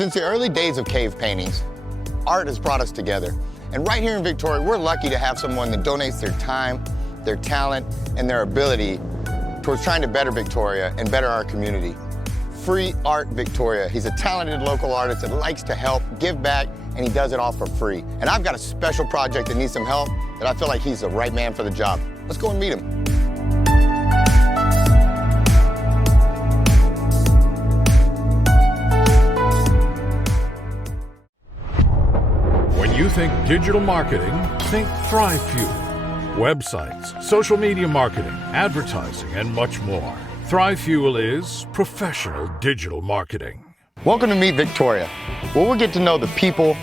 Since the early days of cave paintings, art has brought us together. And right here in Victoria, we're lucky to have someone that donates their time, their talent, and their ability towards trying to better Victoria and better our community. Free Art Victoria. He's a talented local artist that likes to help, give back, and he does it all for free. And I've got a special project that needs some help that I feel like he's the right man for the job. Let's go and meet him. When you think digital marketing, think ThriveFuel. Websites, social media marketing, advertising, and much more. ThriveFuel is professional digital marketing. Welcome to Meet Victoria, where we'll get to know the people,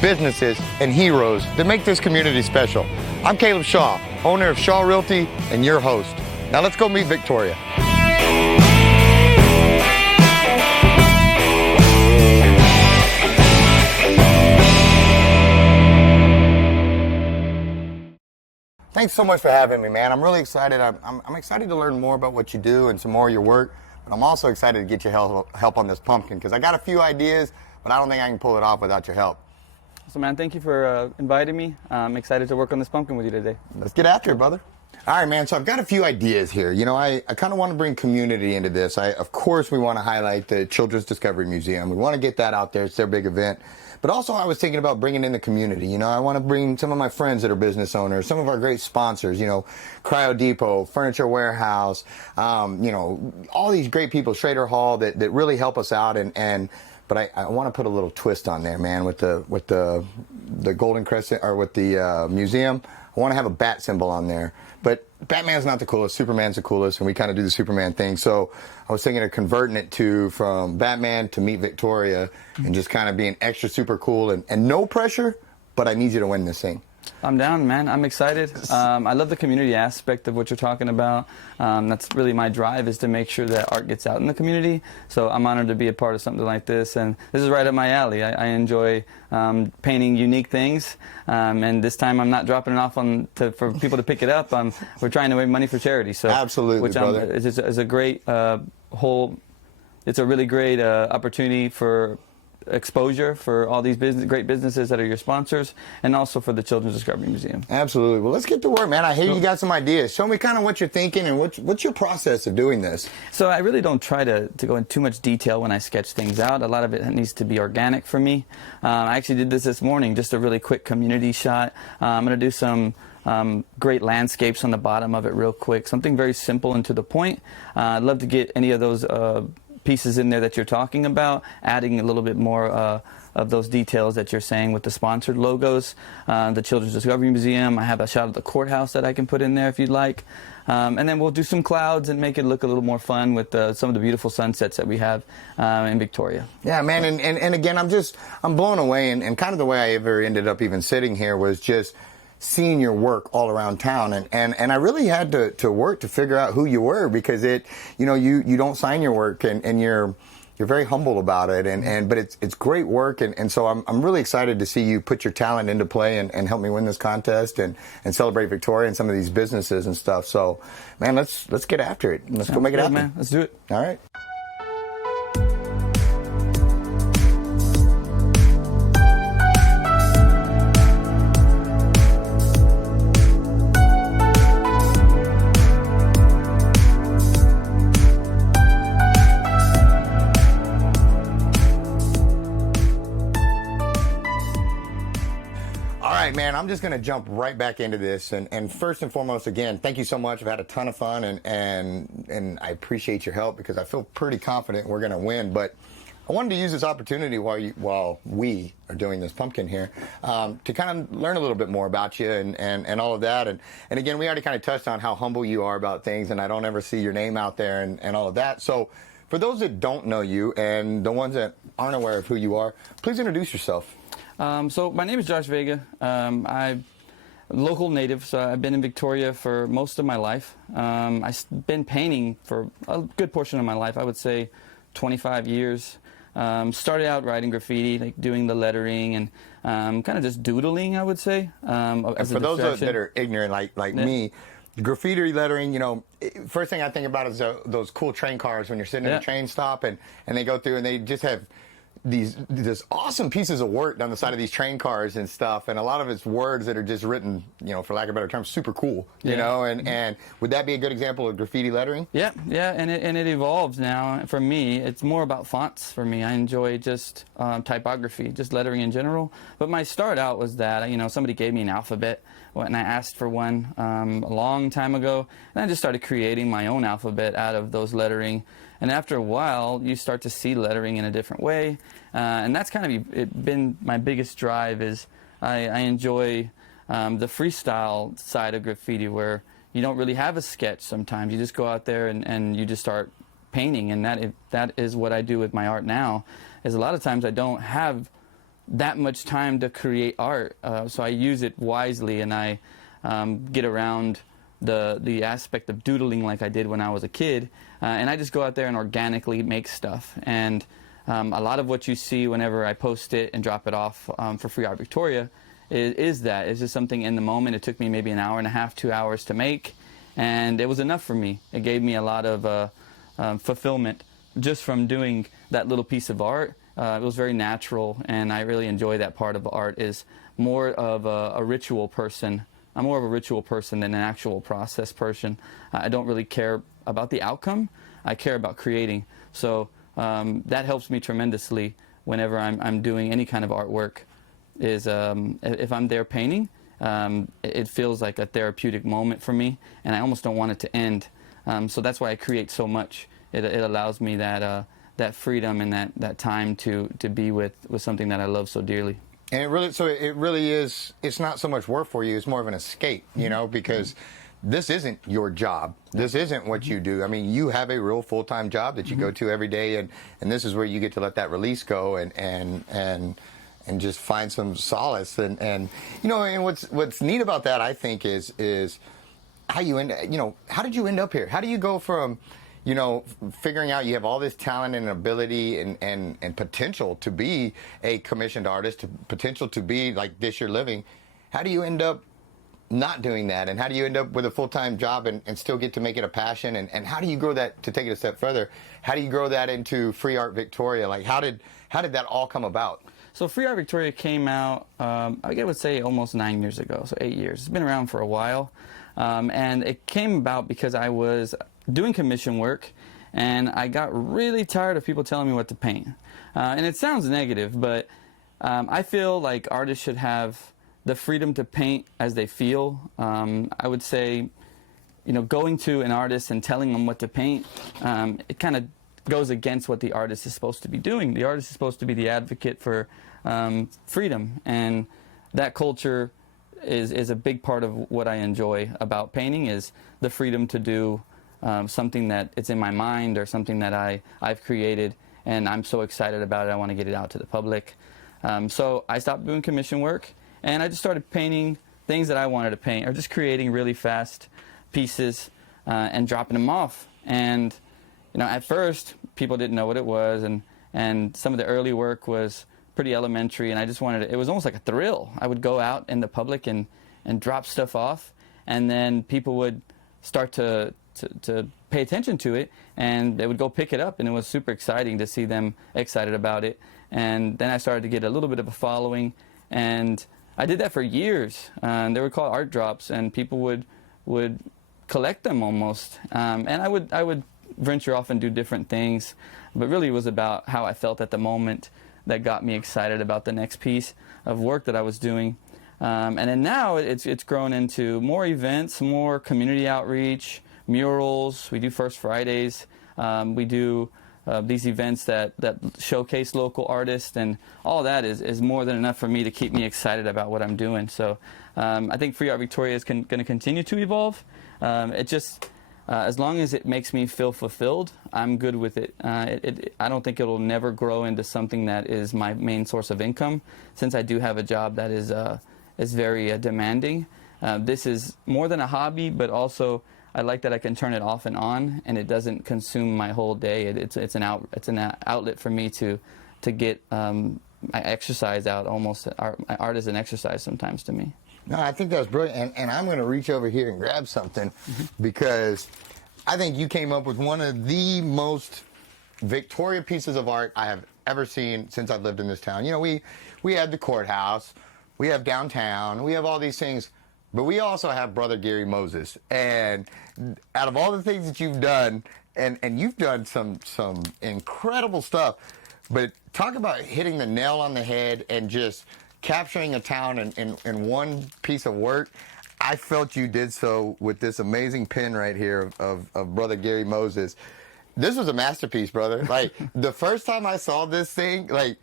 businesses, and heroes that make this community special. I'm Caleb Shaw, owner of Shaw Realty and your host. Now let's go meet Victoria. Thanks so much for having me, man. I'm really excited. I'm excited to learn more about what you do and some more of your work. But I'm also excited to get your help on this pumpkin because I got a few ideas, but I don't think I can pull it off without your help. So, man, thank you for inviting me. I'm excited to work on this pumpkin with you today. Let's get after it, brother. All right, man. So I've got a few ideas here. You know, I kind of want to bring community into this. Of course, we want to highlight the Children's Discovery Museum. We want to get that out there. It's their big event. But also I was thinking about bringing in the community. You know, I want to bring some of my friends that are business owners, some of our great sponsors, you know, Cryo Depot, Furniture Warehouse, you know, all these great people, Schrader Hall, that really help us out. But I want to put a little twist on there, man, with the Golden Crescent, or with the museum. I want to have a bat symbol on there. But Batman's not the coolest, Superman's the coolest, and we kind of do the Superman thing. So I was thinking of converting it from Batman to Meet Victoria and just kind of being extra super cool and no pressure, but I need you to win this thing. I'm down, man. I'm excited. I love the community aspect of what you're talking about. That's really my drive, is to make sure that art gets out in the community. So I'm honored to be a part of something like this. And this is right up my alley. I enjoy painting unique things. And this time I'm not dropping it off for people to pick it up. We're trying to make money for charity. So absolutely, brother. It's a great it's a really great opportunity for exposure for all these great businesses that are your sponsors, and also for the Children's Discovery Museum. Absolutely. Well, let's get to work, man. I hear you got some ideas. Show me kind of what you're thinking and what's your process of doing this. So I really don't try to go into too much detail when I sketch things out. A lot of it needs to be organic for me. I actually did this morning, just a really quick community shot. I'm going to do some great landscapes on the bottom of it real quick. Something very simple and to the point. I'd love to get any of those pieces in there that you're talking about, adding a little bit more of those details that you're saying with the sponsored logos. The Children's Discovery Museum, I have a shot of the courthouse that I can put in there if you'd like. And then we'll do some clouds and make it look a little more fun with some of the beautiful sunsets that we have in Victoria. Yeah, man, and again, I'm blown away, and kind of the way I ever ended up even sitting here was just seeing your work all around town, and I really had to work to figure out who you were, because you don't sign your work, and you're very humble about it, but it's great work, and so I'm really excited to see you put your talent into play and help me win this contest and celebrate Victoria and some of these businesses and stuff. So, man, let's get after it. Let's go make it happen, man. Let's do it. All right. Man, I'm just going to jump right back into this, and first and foremost, again, thank you so much. I've had a ton of fun, and I appreciate your help, because I feel pretty confident we're going to win. But I wanted to use this opportunity while we are doing this pumpkin here to kind of learn a little bit more about you and all of that. And again, we already kind of touched on how humble you are about things, and I don't ever see your name out there and all of that. So for those that don't know you and the ones that aren't aware of who you are, please introduce yourself. So my name is Josh Vega. I'm a local native, so I've been in Victoria for most of my life. I've been painting for a good portion of my life, I would say 25 years. Started out writing graffiti, like doing the lettering and kind of just doodling, I would say. And for those that are ignorant like me, graffiti lettering, first thing I think about is those cool train cars when you're sitting in a train stop and they go through and they just have these awesome pieces of work down the side of these train cars and stuff, and a lot of it's words that are just written, for lack of a better term, super cool, and would that be a good example of graffiti lettering? Yeah, and it evolves now. For me, it's more about fonts. For me, I enjoy just typography, just lettering in general. But my start out was that somebody gave me an alphabet and I asked for one a long time ago, and I just started creating my own alphabet out of those lettering. And after a while, you start to see lettering in a different way, and that's kind of been my biggest drive. Is I enjoy the freestyle side of graffiti, where you don't really have a sketch. Sometimes you just go out there and you just start painting, and that is what I do with my art now. Is a lot of times I don't have that much time to create art, so I use it wisely, and I get around the aspect of doodling like I did when I was a kid, and I just go out there and organically make stuff. And a lot of what you see whenever I post it and drop it off for Free Art Victoria is just something in the moment. It took me maybe an hour and a half, 2 hours to make, and it was enough for me. It gave me a lot of fulfillment just from doing that little piece of art. It was very natural, and I really enjoy that part of art. Is more of a ritual person. I'm more of a ritual person than an actual process person. I don't really care about the outcome. I care about creating. So that helps me tremendously whenever I'm doing any kind of artwork. Is if I'm there painting, it feels like a therapeutic moment for me, and I almost don't want it to end. So that's why I create so much. It allows me that freedom and that time to be with something that I love so dearly. And it really is, it's not so much work for you, it's more of an escape, because this isn't your job. This isn't what you do. I mean, you have a real full-time job that you go to every day, and this is where you get to let that release go and just find some solace. And what's neat about that, I think, is how you how did you end up here? How do you go from figuring out you have all this talent and ability and potential to be a commissioned artist, to potential to be like this you're living? How do you end up not doing that? And how do you end up with a full-time job and still get to make it a passion? And how do you grow that, to take it a step further, how do you grow that into Free Art Victoria? Like, how did that all come about? So Free Art Victoria came out, I would say almost 9 years ago, so 8 years. It's been around for a while. And it came about because I was doing commission work, and I got really tired of people telling me what to paint. And it sounds negative, but I feel like artists should have the freedom to paint as they feel. I would say, going to an artist and telling them what to paint, it kind of goes against what the artist is supposed to be doing. The artist is supposed to be the advocate for freedom, and that culture is a big part of what I enjoy about painting, is the freedom to do something that it's in my mind, or something that I've created, and I'm so excited about it, I want to get it out to the public. So I stopped doing commission work, and I just started painting things that I wanted to paint, or just creating really fast pieces and dropping them off. And at first people didn't know what it was, and some of the early work was pretty elementary, and I just wanted it was almost like a thrill. I would go out in the public and drop stuff off, and then people would start to pay attention to it, and they would go pick it up, and it was super exciting to see them excited about it. And then I started to get a little bit of a following, and I did that for years. They were called art drops, and people would collect them almost. And I would venture off and do different things, but really it was about how I felt at the moment that got me excited about the next piece of work that I was doing. And then now it's grown into more events, more community outreach, murals. We do First Fridays. We do these events that showcase local artists, and all that is more than enough for me to keep me excited about what I'm doing. So I think Free Art Victoria is going to continue to evolve. It just, as long as it makes me feel fulfilled, I'm good with it. I don't think it'll never grow into something that is my main source of income, since I do have a job that is very demanding. This is more than a hobby, but also I like that I can turn it off and on, and it doesn't consume my whole day. It's an outlet for me to get my exercise out. Almost, art is an exercise sometimes to me. No, I think that's brilliant, and I'm going to reach over here and grab something, because I think you came up with one of the most Victoria pieces of art I have ever seen since I've lived in this town. You know, we had the courthouse, we have downtown, we have all these things, but we also have Brother Gary Moses. And out of all the things that you've done, and you've done some incredible stuff, but talk about hitting the nail on the head and just capturing a town in one piece of work. I felt you did so with this amazing pin right here of Brother Gary Moses. This was a masterpiece, brother. Like, the first time I saw this thing, like,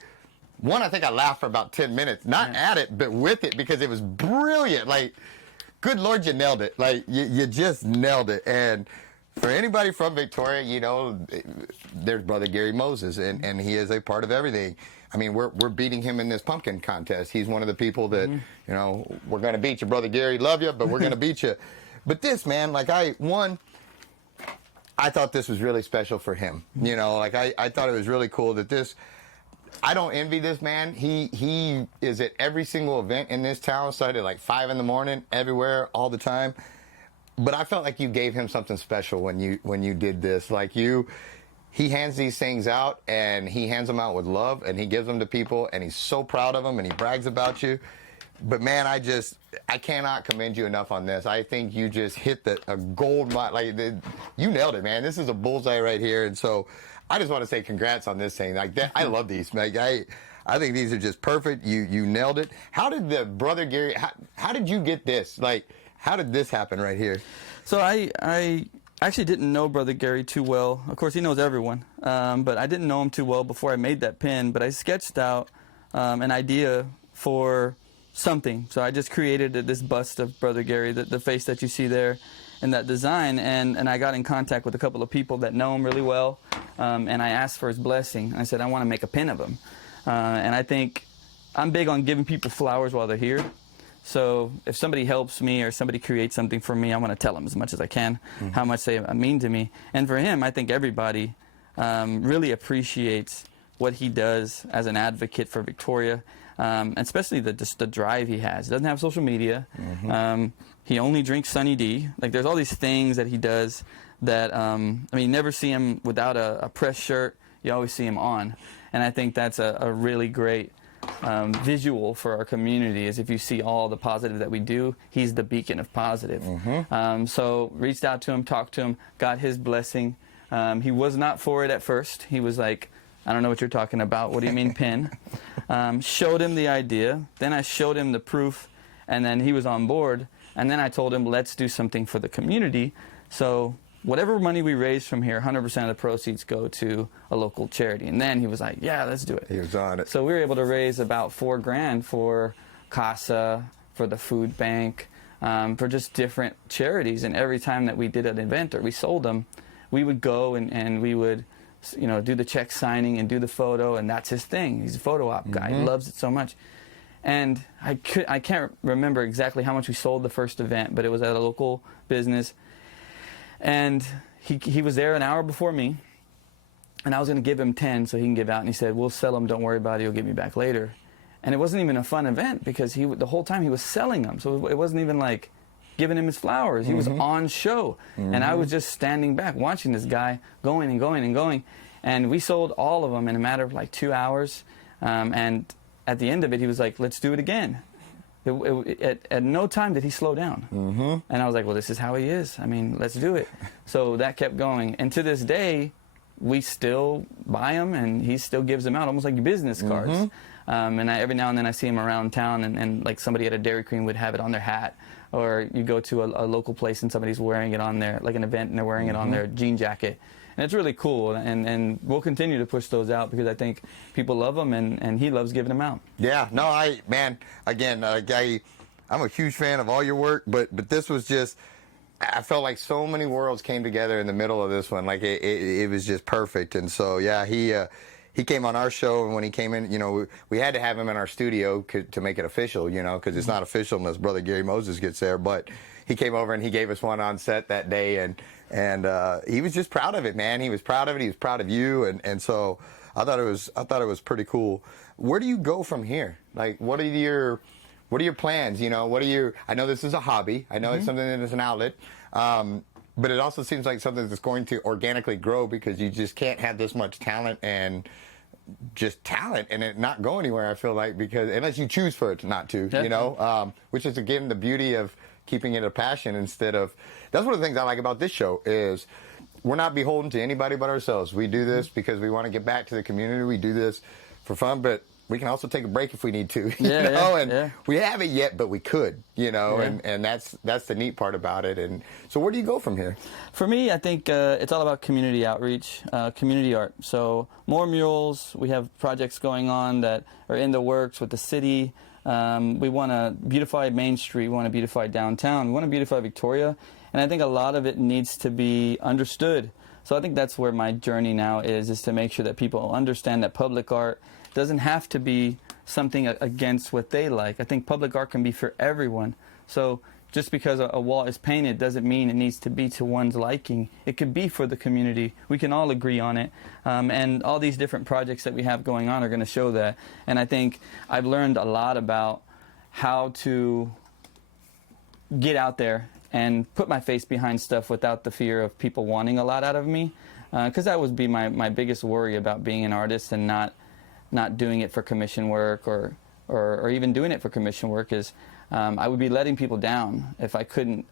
one, I think I laughed for about 10 minutes. Not at it, but with it, because it was brilliant. Like, good Lord, you nailed it. Like, you just nailed it. And for anybody from Victoria, you know, there's Brother Gary Moses, and he is a part of everything. I mean, we're beating him in this pumpkin contest. He's one of the people that, you know, we're going to beat you, Brother Gary. Love you, but we're going to beat you. But this, man, like, I thought this was really special for him. You know, like, I thought it was really cool that this, I don't envy this man. He is at every single event in this town, started at like 5 in the morning, everywhere, all the time. But I felt like you gave him something special when you did this. Like, he hands these things out, and he hands them out with love, and he gives them to people, and he's so proud of them, and he brags about you. But man, I cannot commend you enough on this. I think you just hit a gold mine. Like, you nailed it, man. This is a bullseye right here. And so I just want to say congrats on this thing. Like, that, I love these. Like, I think these are just perfect. You nailed it. How did the Brother Gary, how did you get this? Like, how did this happen right here? So I actually didn't know Brother Gary too well. Of course, he knows everyone, but I didn't know him too well before I made that pin. But I sketched out an idea for something. So I just created this bust of Brother Gary, the face that you see there in that design, and I got in contact with a couple of people that know him really well, and I asked for his blessing. I said, I want to make a pin of him. And I think I'm big on giving people flowers while they're here. So if somebody helps me or somebody creates something for me, I want to tell them as much as I can how much they mean to me. And for him, I think everybody really appreciates what he does as an advocate for Victoria, and especially the drive he has. He doesn't have social media. He only drinks Sunny D. Like, there's all these things that he does that, I mean, you never see him without a press shirt. You always see him on. And I think that's a really great visual for our community, is if you see all the positive that we do, he's the beacon of positive. So reached out to him, talked to him, got his blessing. He was not for it at first. He was like, I don't know what you're talking about. What do you mean pin? Showed him the idea. Then I showed him the proof, and then he was on board. And then I told him, let's do something for the community. So whatever money we raise from here, 100% of the proceeds go to a local charity. And then he was like, yeah, let's do it. He was on it. So we were able to raise about $4 grand for CASA, for the food bank, for just different charities. And every time that we did an event or we sold them, we would go and we would, you know, do the check signing and do the photo, and that's his thing. He's a photo op guy. He loves it so much. And I can't remember exactly how much we sold the first event, but it was at a local business. And he was there an hour before me, and I was going to give him 10 so he can give out. And he said, we'll sell them, don't worry about it, you'll get me back later. And it wasn't even a fun event, because the whole time he was selling them. So it wasn't even like giving him his flowers. He was on show. And I was just standing back watching this guy going and going and going. And we sold all of them in a matter of like 2 hours. And at the end of it, he was like, let's do it again. At no time did he slow down. And I was like, well, this is how he is. I mean, let's do it. So that kept going. And to this day, we still buy them, and he still gives them out, almost like business cards. And every now and then I see him around town, and like somebody at a Dairy Queen would have it on their hat. Or you go to a local place and somebody's wearing it on their, like an event, and they're wearing it on their jean jacket. And it's really cool, and we'll continue to push those out, because I think people love them, and he loves giving them out. Yeah, no, man, again, I'm a huge fan of all your work, but this was just, I felt like so many worlds came together in the middle of this one. Like, it was just perfect. And so, yeah, he came on our show, and when he came in, you know, we had to have him in our studio to make it official, you know, because it's not official unless Brother Gary Moses gets there. But he came over and he gave us one on set that day, and he was just proud of it, man. He was proud of it. He was proud of you, and so I thought it was pretty cool. Where do you go from here? Like, what are your plans? You know, I know this is a hobby. I know it's something that is an outlet. But it also seems like something that's going to organically grow, because you just can't have this much talent and just talent and it not go anywhere. I feel like, because unless you choose for it not to, you know, which is again the beauty of keeping it a passion instead of. That's one of the things I like about this show is we're not beholden to anybody but ourselves. We do this because we want to get back to the community. We do this for fun, but we can also take a break if we need to, you know, and we haven't yet, but we could, you know, and that's the neat part about it. And so where do you go from here? For me, I think it's all about community outreach, community art. So more murals. We have projects going on that are in the works with the city. We want to beautify Main Street. We want to beautify downtown. We want to beautify Victoria. And I think a lot of it needs to be understood. So I think that's where my journey now is to make sure that people understand that public art doesn't have to be something against what they like. I think public art can be for everyone. So just because a wall is painted doesn't mean it needs to be to one's liking. It could be for the community. We can all agree on it. And all these different projects that we have going on are going to show that. And I think I've learned a lot about how to get out there and put my face behind stuff without the fear of people wanting a lot out of me. Because that would be my biggest worry about being an artist and not doing it for commission work or even doing it for commission work is I would be letting people down if I couldn't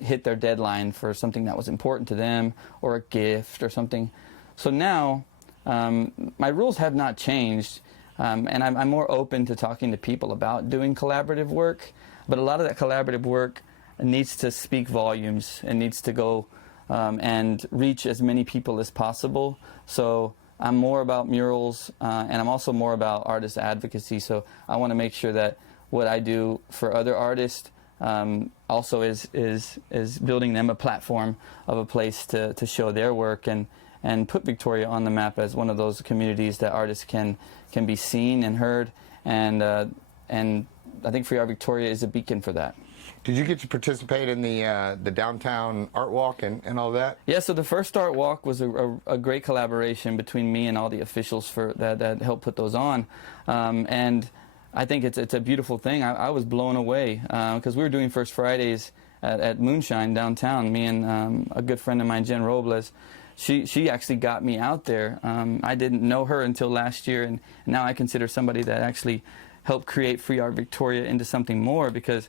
hit their deadline for something that was important to them or a gift or something. So now my rules have not changed, and I'm more open to talking to people about doing collaborative work, but a lot of that collaborative work needs to speak volumes and needs to go and reach as many people as possible. So I'm more about murals, and I'm also more about artist advocacy. So I want to make sure that what I do for other artists also is building them a platform of a place to show their work and put Victoria on the map as one of those communities that artists can be seen and heard. And I think Free Art Victoria is a beacon for that. Did you get to participate in the downtown art walk and all that? Yeah, so the first art walk was a great collaboration between me and all the officials that helped put those on. And I think it's a beautiful thing. I was blown away because we were doing First Fridays at Moonshine downtown. Me and a good friend of mine, Jen Robles, she actually got me out there. I didn't know her until last year, and now I consider somebody that actually helped create Free Art Victoria into something more, because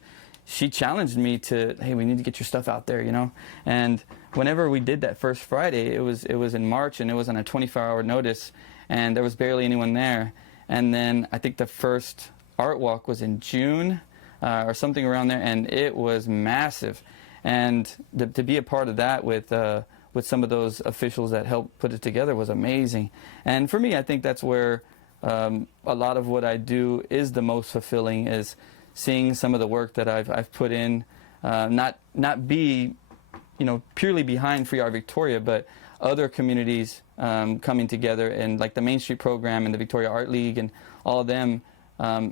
she challenged me to, hey, we need to get your stuff out there, you know. And whenever we did that First Friday, it was in March, and it was on a 24-hour notice, and there was barely anyone there. And then I think the first art walk was in June or something around there, and it was massive. And to be a part of that with some of those officials that helped put it together was amazing. And for me, I think that's where a lot of what I do is the most fulfilling, is seeing some of the work that I've put in, not be, you know, purely behind Free Art Victoria, but other communities coming together, and like the Main Street program and the Victoria Art League and all of them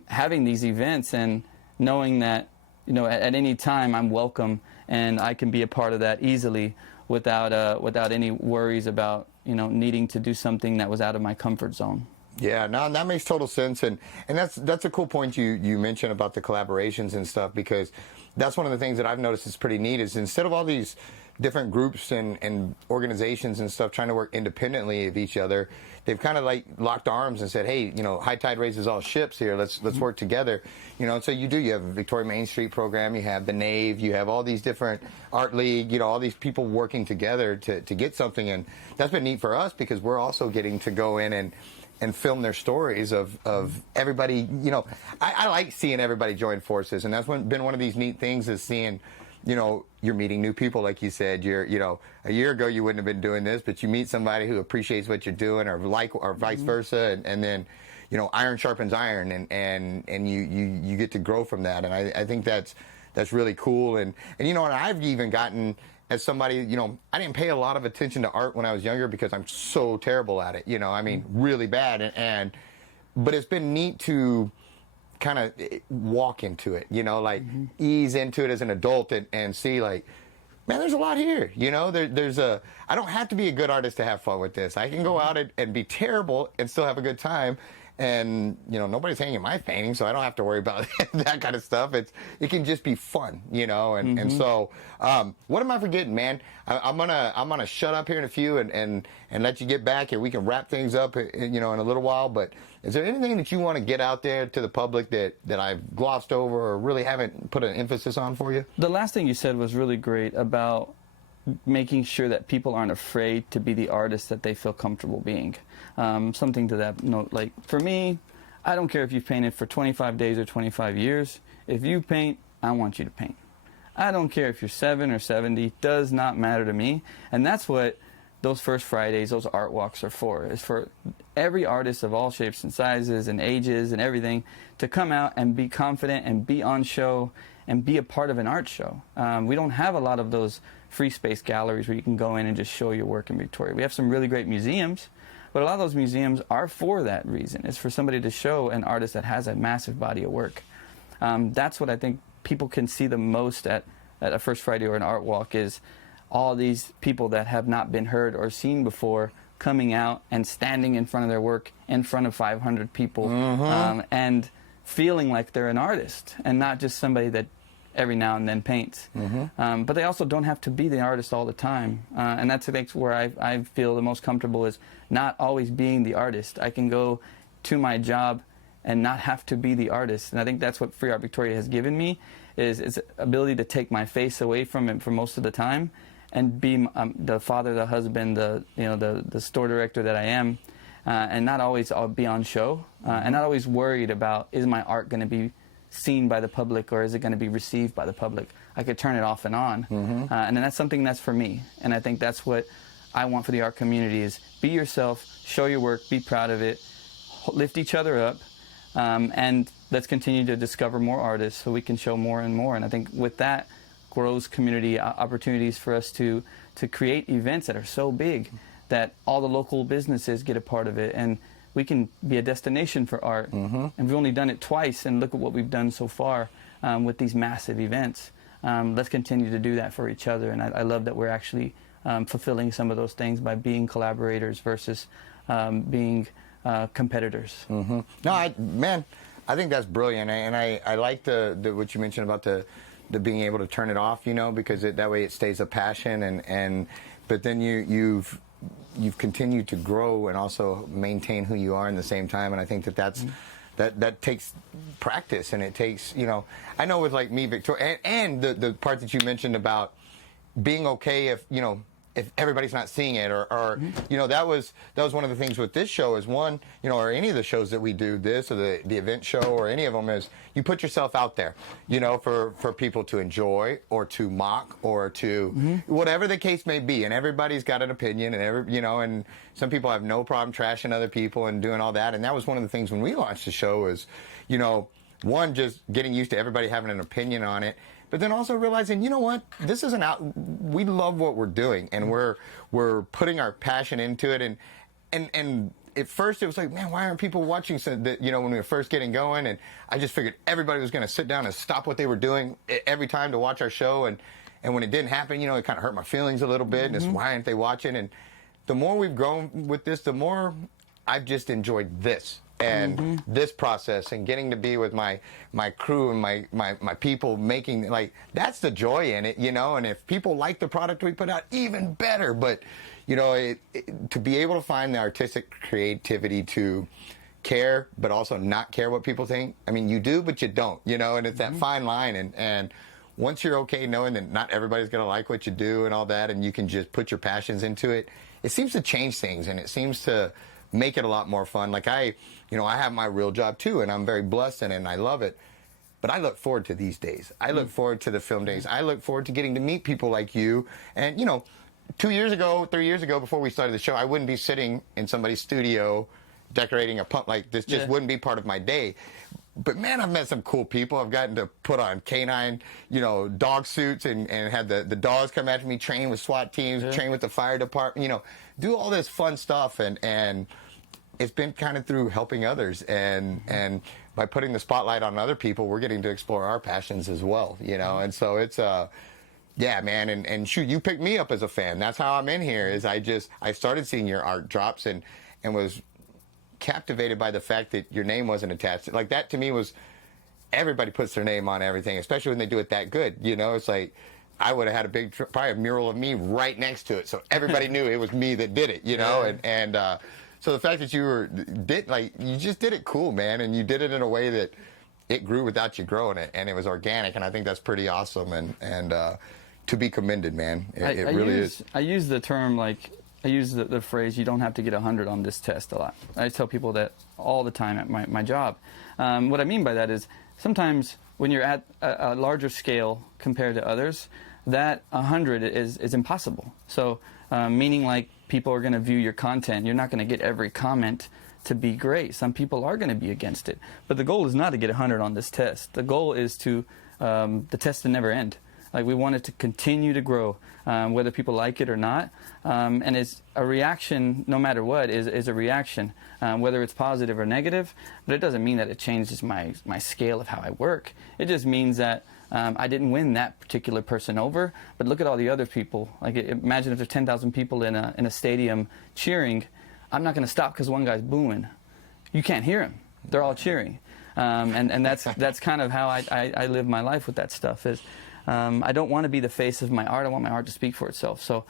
having these events, and knowing that, you know, at any time I'm welcome and I can be a part of that easily without any worries about, you know, needing to do something that was out of my comfort zone. Yeah, no, that makes total sense, and that's a cool point you mentioned about the collaborations and stuff, because that's one of the things that I've noticed is pretty neat, is instead of all these different groups and organizations and stuff trying to work independently of each other, they've kind of like locked arms and said, hey, you know, high tide raises all ships here, let's work together, you know. And so you have a Victoria Main Street program, you have the Nave, you have all these different Art League, you know, all these people working together to get something, and that's been neat for us because we're also getting to go in and film their stories of everybody. You know, I like seeing everybody join forces, and that's been one of these neat things, is seeing, you know, you're meeting new people, like you said. You know, a year ago you wouldn't have been doing this, but you meet somebody who appreciates what you're doing, or vice versa, and then, you know, iron sharpens iron, and you get to grow from that, and I think that's really cool, and you know, and I've even gotten, as somebody, you know, I didn't pay a lot of attention to art when I was younger because I'm so terrible at it, you know, I mean, really bad. But it's been neat to kind of walk into it, you know, like ease into it as an adult and see, like, man, there's a lot here, you know, I don't have to be a good artist to have fun with this. I can go out and be terrible and still have a good time. and nobody's hanging my painting, so I don't have to worry about that kind of stuff. It can just be fun, and so what am I forgetting, man? I'm gonna shut up here in a few and let you get back, and we can wrap things up in a little while. But is there anything that you want to get out there to the public that I've glossed over or really haven't put an emphasis on for you? The last thing you said was really great about making sure that people aren't afraid to be the artist that they feel comfortable being. Something to that note, like for me, I don't care if you've painted for 25 days or 25 years. If you paint, I want you to paint. I don't care if you're 7 or 70, does not matter to me. And that's what those first Fridays, those art walks are for, is for every artist of all shapes and sizes and ages and everything to come out and be confident and be on show and be a part of an art show. We don't have a lot of those free space galleries where you can go in and just show your work in Victoria. We have some really great museums, but a lot of those museums are for that reason. It's for somebody to show an artist that has a massive body of work. That's what I think people can see the most at a First Friday or an art walk, is all these people that have not been heard or seen before coming out and standing in front of their work in front of 500 people and feeling like they're an artist and not just somebody that every now and then paints. But they also don't have to be the artist all the time. And that's where I feel the most comfortable, is not always being the artist. I can go to my job and not have to be the artist. And I think that's what Free Art Victoria has given me, is its ability to take my face away from it for most of the time and be the father, the husband, the store director that I am, and not always I'll be on show, and not always worried about, is my art going to be seen by the public or is it going to be received by the public? I could turn it off and on, and then that's something that's for me. And I think that's what I want for the art community, is be yourself, show your work, be proud of it, lift each other up, and let's continue to discover more artists so we can show more and more. And I think with that grows community opportunities for us to create events that are so big that all the local businesses get a part of it, and we can be a destination for art. And we've only done it twice, and look at what we've done so far with these massive events. Let's continue to do that for each other, and I love that we're actually fulfilling some of those things by being collaborators versus being competitors. No, man, I think that's brilliant, and I like the what you mentioned about the being able to turn it off, because that way it stays a passion, and but then you've continued to grow and also maintain who you are in the same time, and I think that takes practice, and it takes, I know with like me, Victoria, and the part that you mentioned about being okay if everybody's not seeing it, or that was one of the things with this show, is one, or any of the shows that we do, this or the event show or any of them, is you put yourself out there, for people to enjoy or to mock or to whatever the case may be. And everybody's got an opinion, and and some people have no problem trashing other people and doing all that. And that was one of the things when we launched the show, is, one, just getting used to everybody having an opinion on it. But then also realizing, what, this isn't out. We love what we're doing, and we're putting our passion into it. And at first it was like, man, why aren't people watching? So that, when we were first getting going, and I just figured everybody was going to sit down and stop what they were doing every time to watch our show. And when it didn't happen, it kind of hurt my feelings a little bit. And it's, why aren't they watching? And the more we've grown with this, the more I've just enjoyed this. And this process, and getting to be with my crew and my people, making, like, that's the joy in it, and if people like the product we put out, even better. But to be able to find the artistic creativity to care but also not care what people think, I mean, you do but you don't, and it's that fine line, and once you're okay knowing that not everybody's going to like what you do and all that, and you can just put your passions into it, it seems to change things, and it seems to make it a lot more fun. Like I have my real job too, and I'm very blessed in it, and I love it. But I look forward to these days. I look forward to the film days. I look forward to getting to meet people like you. And 3 years ago, before we started the show, I wouldn't be sitting in somebody's studio decorating a pump. Like, this just wouldn't be part of my day. But man, I've met some cool people. I've gotten to put on canine, dog suits and had the dogs come after me, train with SWAT teams, train with the fire department, do all this fun stuff. And it's been kind of through helping others. And by putting the spotlight on other people, we're getting to explore our passions as well, And so it's, yeah, man. And shoot, you picked me up as a fan. That's how I'm in here, is I started seeing your art drops and was captivated by the fact that your name wasn't attached. Like that to me was, everybody puts their name on everything, especially when they do it that good. You know, it's like I would have had probably a mural of me right next to it, so everybody knew it was me that did it. You know, so the fact that you just did it cool, man, and you did it in a way that it grew without you growing it, and it was organic, and I think that's pretty awesome, and to be commended, man. It really is. I use the term I use the phrase, you don't have to get 100 on this test a lot. I tell people that all the time at my job. What I mean by that is sometimes when you're at a larger scale compared to others, that 100 is impossible. So meaning like people are going to view your content. You're not going to get every comment to be great. Some people are going to be against it. But the goal is not to get 100 on this test. The goal is to the test to never end. Like we want it to continue to grow, whether people like it or not. And it's a reaction, no matter what, is a reaction, whether it's positive or negative. But it doesn't mean that it changes my scale of how I work. It just means that I didn't win that particular person over. But look at all the other people. Like imagine if there's 10,000 people in a stadium cheering. I'm not going to stop because one guy's booing. You can't hear him. They're all cheering. And that's kind of how I live my life with that stuff. Is I don't want to be the face of my art. I want my art to speak for itself. So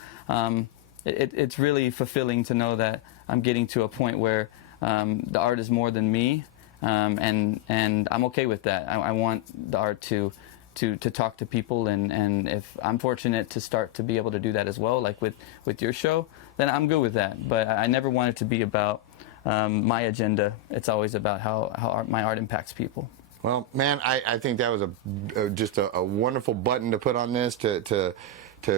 it's really fulfilling to know that I'm getting to a point where the art is more than me, and I'm okay with that. I want the art to talk to people, and if I'm fortunate to start to be able to do that as well, like with your show, then I'm good with that. But I never want it to be about my agenda. It's always about how my art impacts people. Well, man, I think that was just a wonderful button to put on this to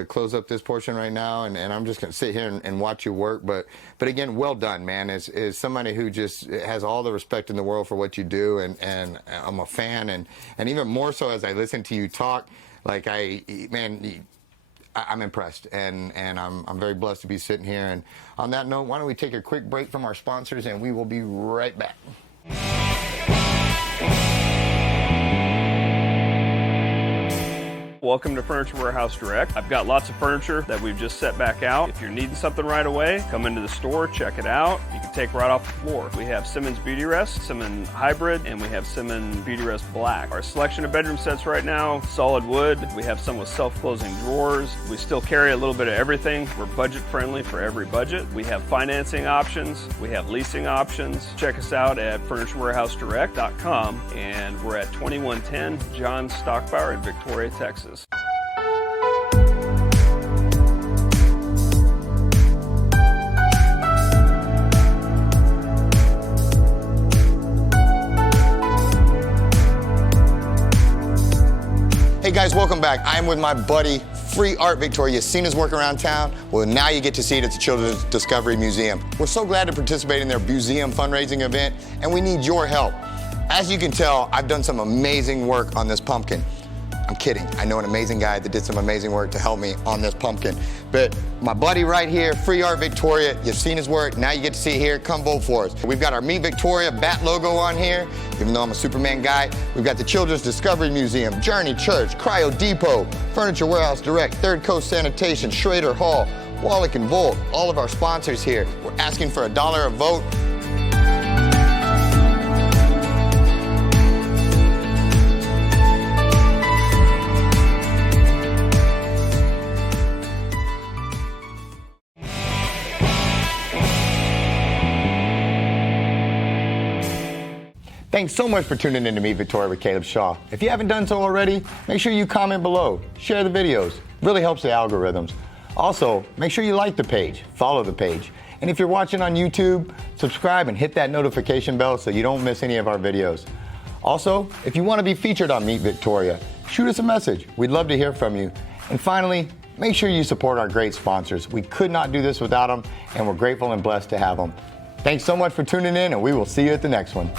close up this portion right now, and I'm just going to sit here and watch you work. But again, well done, man. As somebody who just has all the respect in the world for what you do, and I'm a fan, and even more so as I listen to you talk. Like I'm impressed, and I'm very blessed to be sitting here. And on that note, why don't we take a quick break from our sponsors, and we will be right back. Welcome to Furniture Warehouse Direct. I've got lots of furniture that we've just set back out. If you're needing something right away, come into the store, check it out. You can take right off the floor. We have Simmons Beauty Rest, Simmons Hybrid, and we have Simmons Beauty Rest Black. Our selection of bedroom sets right now, solid wood. We have some with self-closing drawers. We still carry a little bit of everything. We're budget friendly for every budget. We have financing options. We have leasing options. Check us out at FurnitureWarehouseDirect.com, and we're at 2110 John Stockbauer in Victoria, Texas. Hey guys, welcome back. I'm with my buddy, Free Art Victoria. You've seen his work around town. Well, now you get to see it at the Children's Discovery Museum. We're so glad to participate in their museum fundraising event, and we need your help. As you can tell, I've done some amazing work on this pumpkin. I'm kidding. I know an amazing guy that did some amazing work to help me on this pumpkin. But my buddy right here, Free Art Victoria, you've seen his work. Now you get to see it here. Come vote for us. We've got our Meet Victoria bat logo on here, even though I'm a Superman guy. We've got the Children's Discovery Museum, Journey Church, Cryo Depot, Furniture Warehouse Direct, Third Coast Sanitation, Schrader Hall, Wallach and Volt, all of our sponsors here. We're asking for $1 a vote. Thanks so much for tuning in to Meet Victoria with Caleb Shaw. If you haven't done so already, make sure you comment below, share the videos. It really helps the algorithms. Also, make sure you like the page, follow the page. And if you're watching on YouTube, subscribe and hit that notification bell so you don't miss any of our videos. Also, if you want to be featured on Meet Victoria, shoot us a message. We'd love to hear from you. And finally, make sure you support our great sponsors. We could not do this without them, and we're grateful and blessed to have them. Thanks so much for tuning in, and we will see you at the next one.